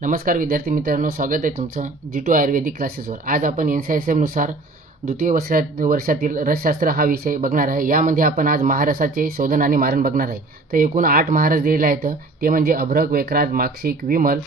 नमस्कार विद्यार्थी मित्रांनो, स्वागत आहे तुमचं G2 आयुर्वेदिक क्लासेसवर। आज आपण NCISM नुसार द्वितीय वर्षातील रसशास्त्र हा विषय बघणार आहे। यामध्ये आपण आज महारसाचे शोधन आणि मारण बघणार आहे। तर एकूण 8 महारस दिलेले आहेत, ते म्हणजे अभ्रक, वैक्रांत, माक्षिक, विमल,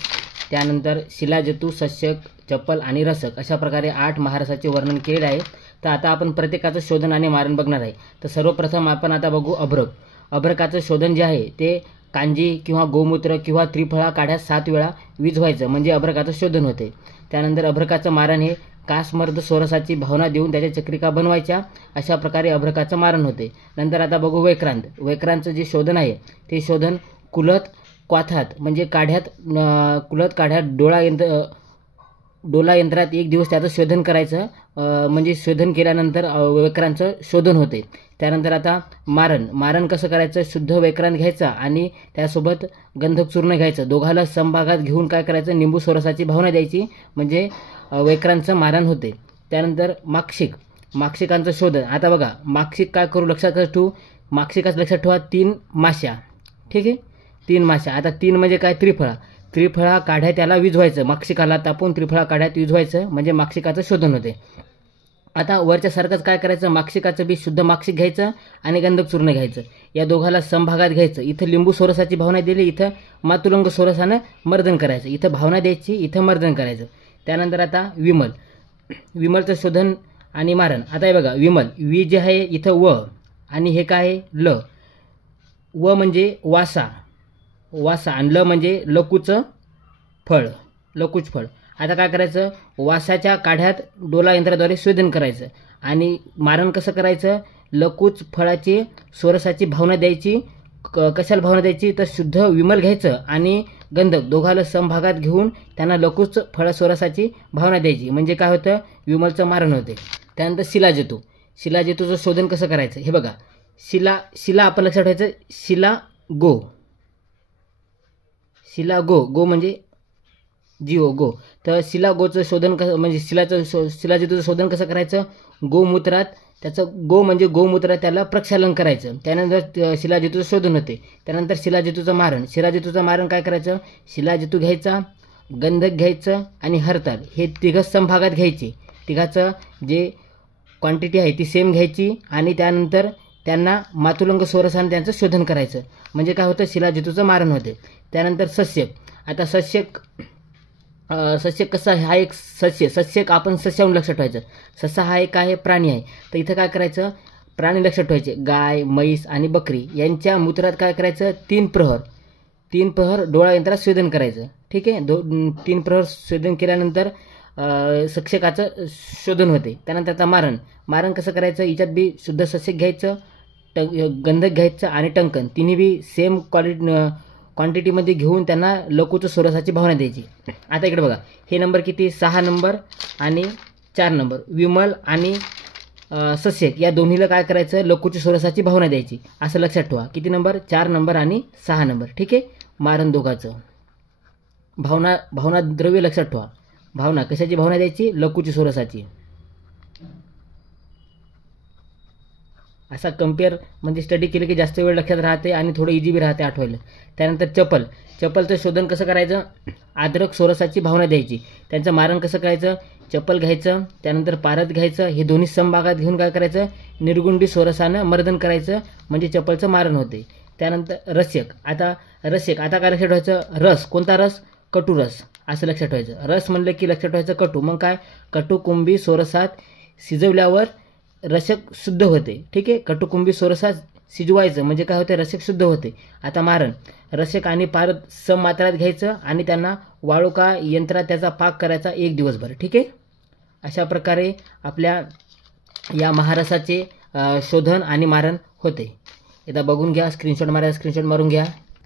त्यानंतर शिलाजतू, सस्यक, चप्पल आणि रसक अशा प्रकारे 8 महारसाचे वर्णन केलेले आहे। तर आता आपण प्रत्येकाचं शोधन आणि मारण बघणार आहे। तर सर्वप्रथम आपण आता बघू अभ्रक। अभ्रकाचं शोधन जे आहे ते कांजी किंवा गोमूत्र किंवा त्रिफळा काढ्यात 7 वेळा विझवायचं म्हणजे अभ्रकाचं शोधन होते। त्यानंतर अभ्रकाचं मारण हे कासमर्द सोरसाची भावना देऊन त्याच्या चक्रिका बनवायच्या, अशा प्रकारे अभ्रकाचं मारण होते। नंतर आता बघू वैक्रांत। वैक्रांतचं जे शोधन आहे ते शोधन कुलत क्वाथात म्हणजे कुलत काढ्यात डोला यंत्रात 1 दिवस त्याचं शोधन करायचं, म्हणजे शोधन केल्यानंतर वैक्रांतचं शोधन होते। त्यानंतर आता मारण कसं करायचं, शुद्ध वैक्रांत घ्यायचा आणि त्यासोबत गंधक चूर्ण घ्यायचं, दोघाला समभागात घेऊन काय करायचं, निंबू सोरसाची भावना द्यायची म्हणजे वैक्रांतचं मारण होते। त्यानंतर माक्षिकांचं शोधन। आता बघा माक्षिक काय करू लक्षात ठेवू, माक्षिकाचं लक्षात ठेवा 3 माश्या, ठीक आहे, 3 माश्या। आता 3 म्हणजे काय, त्रिफळा काढ्या त्याला विझवायचं, माक्षिकाला तापून त्रिफळा काढ्यात विझवायचं म्हणजे माक्षिकाचं शोधन होते। आता वरच्या सारखंच काय करायचं, माक्षिकाचं बी शुद्ध माक्षिक घ्यायचं आणि गंधक चूर्ण घ्यायचं, या दोघाला समभागात घ्यायचं। इथं लिंबू सोरसाची भावना दिली, इथं मातुलंग सोरसानं मर्दन करायचं, इथं भावना द्यायची, इथं मर्दन करायचं। त्यानंतर आता विमलचं शोधन आणि मारण। आता हे बघा वी जे आहे इथं व आणि हे काय आहे ल। व म्हणजे वासा आणि ल म्हणजे लकूच फळ। आता काय करायचं, वासाच्या काढ्यात डोला यंत्राद्वारे शोधन करायचं आणि मारण कसं करायचं, लकूच फळाची सोरसाची भावना द्यायची। कशाला भावना द्यायची, तर शुद्ध विमल घ्यायचं आणि गंधक दोघाला समभागात घेऊन त्यांना लकूच फळ सोरसाची भावना द्यायची म्हणजे काय होतं, विमलचं मारण होते। त्यानंतर शिलाजतूचं शोधन कसं करायचं, हे बघा शिला आपण लक्षात ठेवायचं, शिला गो म्हणजे जीव गो। तर शिलागोचं शोधन कसं म्हणजे शिलाजतूचं शोधन कसं करायचं, गोमूत्रात त्याचं गो म्हणजे गोमूत्रात त्याला प्रक्षालन करायचं, त्यानंतर शिलाजतूचं शोधन होते। त्यानंतर शिलाजतूचं मारण काय करायचं, शिलाजतू घ्यायचा, गंधक घ्यायचं आणि हरताल हे तिघं समभागात घ्यायचे, तिघाचं जे क्वांटिटी आहे ती सेम घ्यायची आणि त्यानंतर त्यांना मातुलंग सोरसाने त्यांचं शोधन करायचं म्हणजे काय होतं, शिलाजतूचं मारण होते। त्यानंतर सस्यक। आता सस्यक कसं, हा एक सस्यक आपण सस्याहून लक्षात ठेवायचं, ससा हा एक आहे प्राणी आहे। तर इथं काय करायचं, प्राणी लक्षात ठेवायचे, गाय, म्हैस आणि बकरी यांच्या मूत्रात काय करायचं, 3 प्रहर डोळा यंत्रात शोधन करायचं, ठीक आहे। 3 प्रहर शोधन केल्यानंतर सस्यकाचं शोधन होते। त्यानंतर आता मारण कसं करायचं, याच्यात बी शुद्ध सस्यक घ्यायचं, गंधक घ्यायचं आणि टंकन तिन्ही बी सेम क्वांटिटीमध्ये घेऊन त्यांना लकूच सोरसाची भावना द्यायची। आता इकडे बघा हे नंबर किती, 6 नंबर आणि 4 नंबर, विमल आणि सस्यक या दोन्हीला काय करायचं, लकूच सोरसाची भावना द्यायची, असं लक्षात ठेवा। किती नंबर, 4 नंबर आणि 6 नंबर, ठीक आहे। मारण दोघाचं भावना द्रव्य लक्षात ठेवा, भावना कशाची भावना द्यायची, लकूची सोरसाची। असा कम्पेअर म्हणजे स्टडी केलं की जास्त वेळ लक्षात राहते आणि थोडं इझी बी राहते आठवायला। त्यानंतर चप्पलचं शोधन कसं करायचं, अद्रक सोरसाची भावना द्यायची, त्यांचं मारण कसं करायचं, चप्पल घ्यायचं, त्यानंतर पारद घ्यायचं, हे दोन्ही समभागात घेऊन काय करायचं, निर्गुंडी सोरसानं मर्दन करायचं म्हणजे चप्पलचं मारण होते। त्यानंतर रस्यक। आता काय लक्षात ठेवायचं, रस कोणता रस, कटुरस असं लक्षात ठेवायचं। रस म्हणलं की लक्षात ठेवायचं कटू, मग काय, कटुकुंभी सोरसात शिजवल्यावर रसक शुद्ध होते, ठीक आहे। कटुकुंभी सोरसात शिजवायचं म्हणजे काय होते, रसक शुद्ध होते। आता मारण, रसक आणि पारद सम मात्रात घ्यायचं आणि त्यांना वाळुका यंत्रात त्याचा पाक करायचा 1 दिवसभर, ठीक आहे। अशा प्रकारे आपल्या या महारसाचे शोधन आणि मारण होते। एकदा बघून घ्या, स्क्रीनशॉट मारून घ्या।